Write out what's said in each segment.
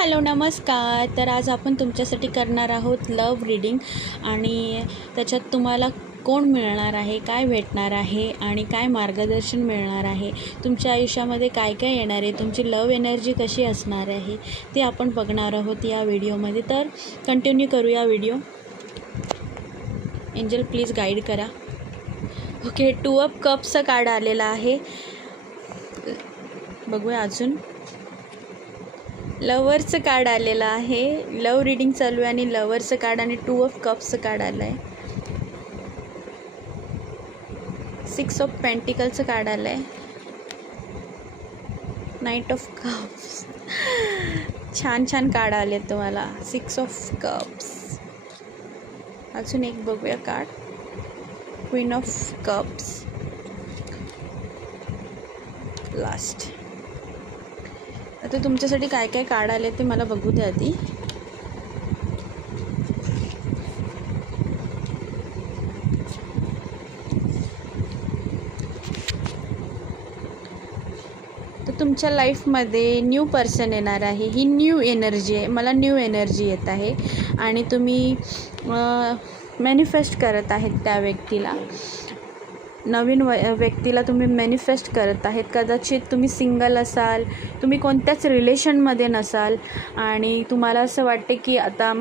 Hello नमस्कार. तर आज आपण तुमच्यासाठी करणार आहोत लव्ह रीडिंग आणि त्याच्यात तुम्हाला कोण मिळणार आहे, काय भेटणार आहे आणि काय मार्गदर्शन मिळणार आहे, तुमच्या आयुष्यामध्ये काय काय येणार आहे, तुमची लव्ह एनर्जी कशी असणार आहे ते आपण बघणार आहोत या व्हिडिओमध्ये. तर कंटिन्यू करूया व्हिडिओ. एंजल प्लीज गाईड करा. ओके, 2 ऑफ कप्सचं कार्ड आलेलं आहे. बघूया अजून. लवर्सचं कार्ड आलेलं आहे. लव रीडिंग चालू आहे आणि लवर्सचं कार्ड आणि 2 ऑफ कप्सचं कार्ड आलं आहे. 6 ऑफ पेंटिकलचं कार्ड आलं आहे. Night of cups. छान छान कार्ड आले तुम्हाला. 6 ऑफ कप्स. अजून एक बघूया card. Queen of cups. Last. आता तुमच्यासाठी काय काय कार्ड आले ते मला बघू द्या आधी. तर तुमच्या लाईफमध्ये न्यू पर्सन येणार आहे. ही न्यू एनर्जी आहे. मला न्यू एनर्जी येत आहे आणि तुम्ही मॅनिफेस्ट करत आहेत त्या व्यक्तीला. नवीन व्यक्तीला तुम्ही मॅनिफेस्ट करत आहेत. कदाचित तुम्ही सिंगल असाल, तुम्ही कोणत्याच रिलेशनमध्ये नसाल आणि तुम्हाला असं वाटते की आता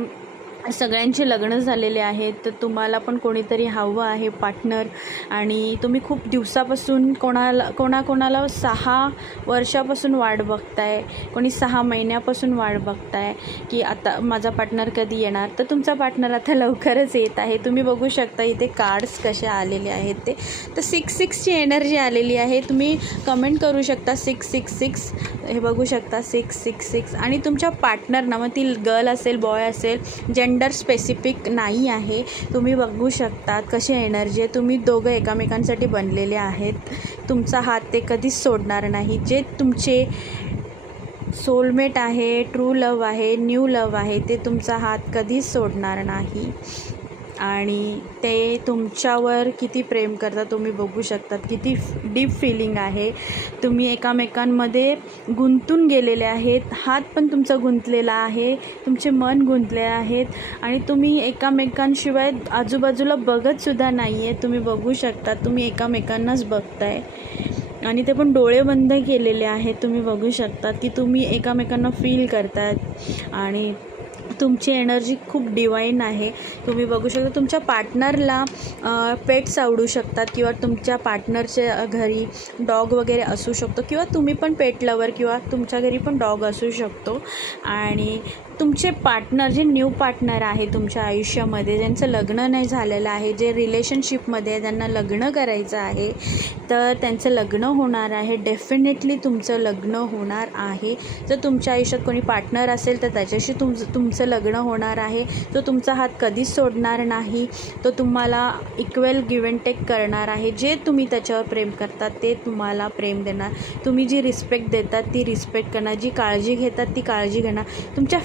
सगळ्यांचे लग्न झालेले आहेत, तर तुम्हाला पण कोणीतरी हवं आहे पार्टनर आणि तुम्ही खूप दिवसापासून कोणाला 6 वर्षापासून वाट बघताय, कोणी 6 महिन्यापासून वाट बघताय की आता माझा पार्टनर कधी येणार. तर तुमचा पार्टनर आता लवकरच येत आहे. तुम्ही बघू शकता इथे कार्ड्स कसे आलेले आहेत ते. तर 666ची एनर्जी आलेली आहे. तुम्ही कमेंट करू शकता 666. हे बघू शकता 666. आणि तुमच्या पार्टनरना, मग ती गर्ल असेल बॉय असेल, जेंडर स्पेसिफिक नाही आहे. तुम्ही बघू शकतात कशी एनर्जी आहे. तुम्ही दोघं एकामेकांसाठी बनलेले आहेत. तुमचा हात ते कधीच सोडणार नाही. जे तुमचे सोलमेट आहे, ट्रू लव्ह आहे, न्यू लव्ह आहे, ते तुमचा हात कधीच सोडणार नाही आणि ते तुमच्यावर किती प्रेम करतात तुम्ही बघू शकतात. किती डीप फिलिंग आहे. तुम्ही एकामेकांमध्ये गुंतून गेलेले आहेत. हात पण तुमचा गुंतलेला आहे, तुमचे मन गुंतले आहेत आणि तुम्ही एकामेकांशिवाय आजूबाजूला बघतसुद्धा नाही आहे. तुम्ही बघू शकता, तुम्ही एकामेकांनाच बघताय आणि ते पण डोळे बंद केलेले आहेत. तुम्ही बघू शकता की तुम्ही एकामेकांना फील करतात आणि तुमची एनर्जी खूप डिवाईन आहे. तुम्ही बघू शकता तुमच्या पार्टनरला पेट्स आवडू शकतात किंवा तुमच्या पार्टनरच्या घरी डॉग वगैरे असू शकतो किंवा तुम्ही पण पेट लवर किंवा तुमच्या घरी पण डॉग असू शकतो. आणि तुमचे पार्टनर, जे न्यू पार्टनर आहे तुमच्या आयुष्यामध्ये, ज्यांचं लग्न नाही झालेलं आहे, जे रिलेशनशिपमध्ये आहे, ज्यांना लग्न करायचं आहे, तर त्यांचं लग्न होणार आहे. डेफिनेटली तुमचं लग्न होणार आहे. जर तुमच्या आयुष्यात कोणी पार्टनर असेल तर त्याच्याशी तुमचं लग्न होणार आहे. तो तुमचा हात कधीच सोडणार नाही. तो तुम्हाला इक्वल गिव्ह अँड टेक करणार आहे. जे तुम्ही त्याच्यावर प्रेम करतात ते तुम्हाला प्रेम देणार. तुम्ही जी रिस्पेक्ट देतात ती रिस्पेक्ट करणार. जी काळजी घेतात ती काळजी घेणार. तुमच्या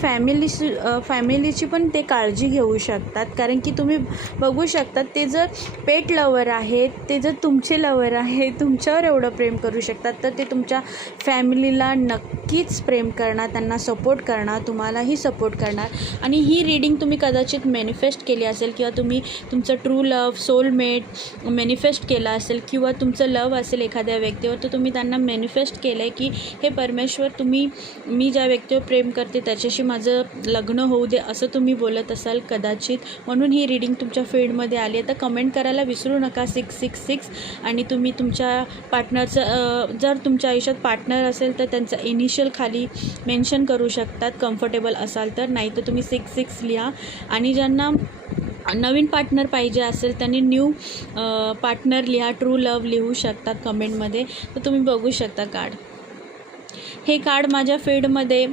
फॅमिलीची पण ते काळजी घेऊ शकतात. कारण की तुम्ही बघू शकतात ते जर पेट लवर आहेत, ते जर तुमचे लवर आहे, तुमच्यावर एवढं प्रेम करू शकतात, तर ते तुमच्या फॅमिलीला नक्कीच प्रेम करणार, त्यांना सपोर्ट करणार, तुम्हालाही सपोर्ट करणार. आणि ही रीडिंग तुम्ही कदाचित मॅनिफेस्ट केली असेल किंवा तुम्ही तुमचं ट्रू लव्ह, सोलमेट मॅनिफेस्ट केला असेल किंवा तुमचं लव्ह असेल एखाद्या व्यक्तीवर, तर तुम्ही त्यांना मॅनिफेस्ट केलं आहे की हे परमेश्वर, मी ज्या व्यक्तीवर प्रेम करते त्याच्याशी माझं लग्न होऊ दे, असं तुम्ही बोलत असाल कदाचित. म्हणून ही रीडिंग तुमच्या फील्डमध्ये आली आहे. तर कमेंट करायला विसरू नका 666. आणि तुम्ही तुमच्या पार्टनरचं, जर तुमच्या आयुष्यात पार्टनर असेल तर त्यांचं इनिशियल खाली मेन्शन करू शकतात कम्फर्टेबल असाल तर. नाही तर तुम्ही 66 लिहा. आणि ज्यांना नवीन पार्टनर पाहिजे असेल त्यांनी न्यू पार्टनर लिहा, ट्रू लव्ह लिहू शकतात कमेंटमध्ये. तर तुम्ही बघू शकता कार्ड. हे कार्ड माझ्या फील्डमध्ये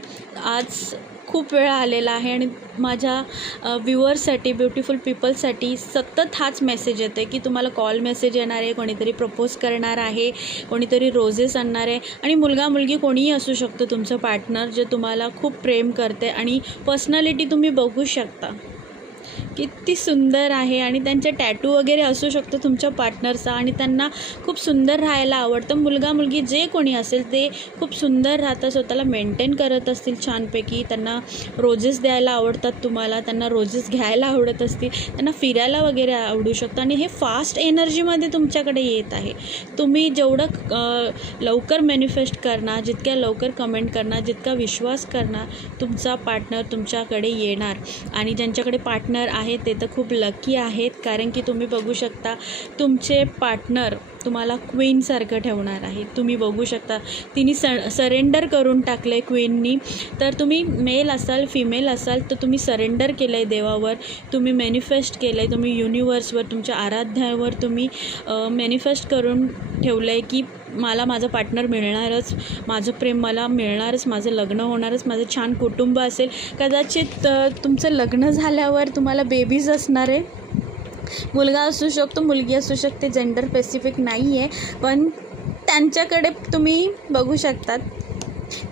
आज खूप वेळा आलेला आहे आणि माझ्या व्ह्युअर्ससाठी, ब्युटिफुल पीपलसाठी सतत हाच मेसेज येतो आहे की तुम्हाला कॉल मेसेज येणार आहे, कोणीतरी प्रपोज करणार आहे, कोणीतरी रोजेस आणणार आहे. आणि मुलगा मुलगी कोणीही असू शकतो तुमचं पार्टनर, जे तुम्हाला खूप प्रेम करते. आणि पर्सनॅलिटी तुम्ही बघू शकता. किती सुंदर आहे. आणि त्यांचे टॅटू वगैरे असू शकतो तुमच्या पार्टनरचा आणि त्यांना खूप सुंदर राहायला आवडतं. मुलगा मुलगी जे कोणी असेल ते खूप सुंदर राहतं, स्वतःला मेंटेन करत असतील छानपैकी. त्यांना रोजेस द्यायला आवडतात तुम्हाला, त्यांना रोजेस घ्यायला आवडत असतील, त्यांना फिरायला वगैरे आवडू शकतं. आणि हे फास्ट एनर्जीमध्ये तुमच्याकडे येत आहे. तुम्ही जेवढं लवकर मॅनिफेस्ट करणार, जितक्या लवकर कमेंट करणार, जितका विश्वास करणार, तुमचा पार्टनर तुमच्याकडे येणार. आणि ज्यांच्याकडे पार्टनर आहे ते तर खूप लकी आहेत, कारण की तुम्ही बघू शकता तुमचे पार्टनर तुम्हाला क्वीनसारखं ठेवणार आहे. तुम्ही बघू शकता तिने सरेंडर करून टाकलं आहे क्वीननी. तर तुम्ही मेल असाल फिमेल असाल तर तुम्ही सरेंडर केलं आहे देवावर, तुम्ही मॅनिफेस्ट केलं आहे, तुम्ही युनिवर्सवर तुमच्या आराध्यावर तुम्ही मॅनिफेस्ट करून ठेवलं आहे की मला माझं पार्टनर मिळणारच, माझं प्रेम मला मिळणारच, माझं लग्न होणारच, माझं छान कुटुंब असेल. कदाचित तुमचं लग्न झाल्यावर तुम्हाला बेबीज असणार आहे. मुलगा असू शकतो, मुलगी असू शकते, जेंडर स्पेसिफिक नाही आहे. पण त्यांच्याकडे तुम्ही बघू शकतात,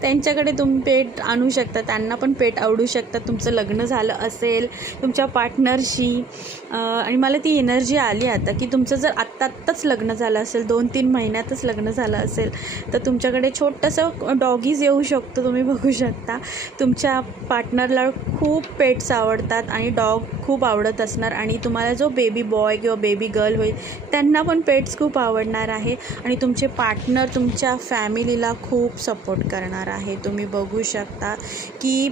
त्यांच्याकडे तुम्ही पेट आणू शकता, त्यांना पण पेट आवडू शकतात. तुमचं लग्न झालं असेल तुमच्या पार्टनरशी. आणि मला ती एनर्जी आली आता की तुमचं जर आत्ताच लग्न झालं असेल, 2-3 महिन्यातच लग्न झालं असेल तर तुमच्याकडे छोटंसं डॉगीज येऊ शकतो. तुम्ही बघू शकता तुमच्या पार्टनरला खूप पेट्स आवडतात आणि डॉग खूप आवडत असणार. आणि तुम्हाला जो बेबी बॉय किंवा बेबी गर्ल होईल त्यांना पण पेट्स खूप आवडणार आहे. आणि तुमचे पार्टनर तुमच्या फॅमिलीला खूप सपोर्ट करणार आहे. तुम्ही बघू शकता की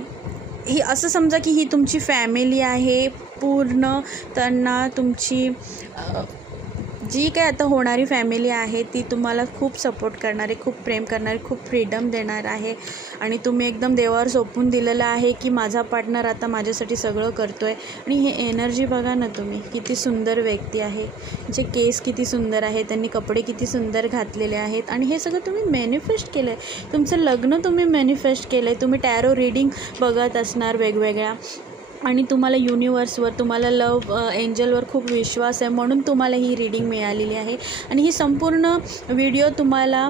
ही असं समजा की ही तुमची फॅमिली आहे पूर्ण. त्यांना तुमची जी काय आता होणारी फॅमिली आहे ती तुम्हाला खूप सपोर्ट करणारे, खूप प्रेम करणारे, खूप फ्रीडम देणार आहे. आणि तुम्ही एकदम देवावर सोपून दिलेलं आहे की माझा पार्टनर आता माझ्यासाठी सगळं करतो आहे. आणि हे एनर्जी बघा ना तुम्ही, किती सुंदर व्यक्ती आहे, जे केस किती सुंदर आहे, त्यांनी कपडे किती सुंदर घातलेले आहेत. आणि हे सगळं तुम्ही मॅनिफेस्ट केलं आहे. तुमचं लग्न तुम्ही मॅनिफेस्ट केलं आहे. तुम्ही टॅरो रीडिंग बघत असणार वेगवेगळ्या, आणि तुम्हाला युनिवर्सवर, तुम्हाला एंजलवर खूप विश्वास आहे म्हणून तुम्हाला ही रीडिंग मिळालेली आहे. आणि ही संपूर्ण व्हिडिओ तुम्हाला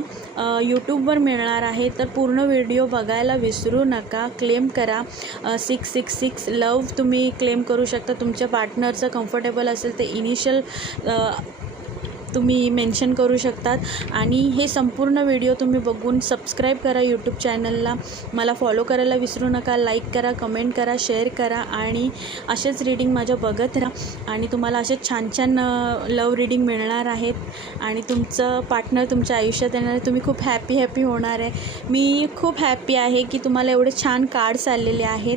यूट्यूबवर मिळणार आहे. तर पूर्ण व्हिडिओ बघायला विसरू नका. क्लेम करा 666 लव्ह तुम्ही क्लेम करू शकता. तुमच्या पार्टनरचं कम्फर्टेबल असेल ते इनिशियल तुम्ही मेन्शन करू शकतात. आणि हे संपूर्ण व्हिडिओ तुम्ही बघून सबस्क्राईब करा यूट्यूब चॅनलला. मला फॉलो करायला विसरू नका. लाईक करा, कमेंट करा, शेअर करा. आणि असेच रीडिंग माझ्या बघत राहा. आणि तुम्हाला असे छान छान लव रीडिंग मिळणार आहेत. आणि तुमचं पार्टनर तुमच्या आयुष्यात येणार आहे. तुम्ही खूप हॅपी होणार आहे. मी खूप हॅपी आहे की तुम्हाला एवढे छान कार्ड्स आलेले आहेत.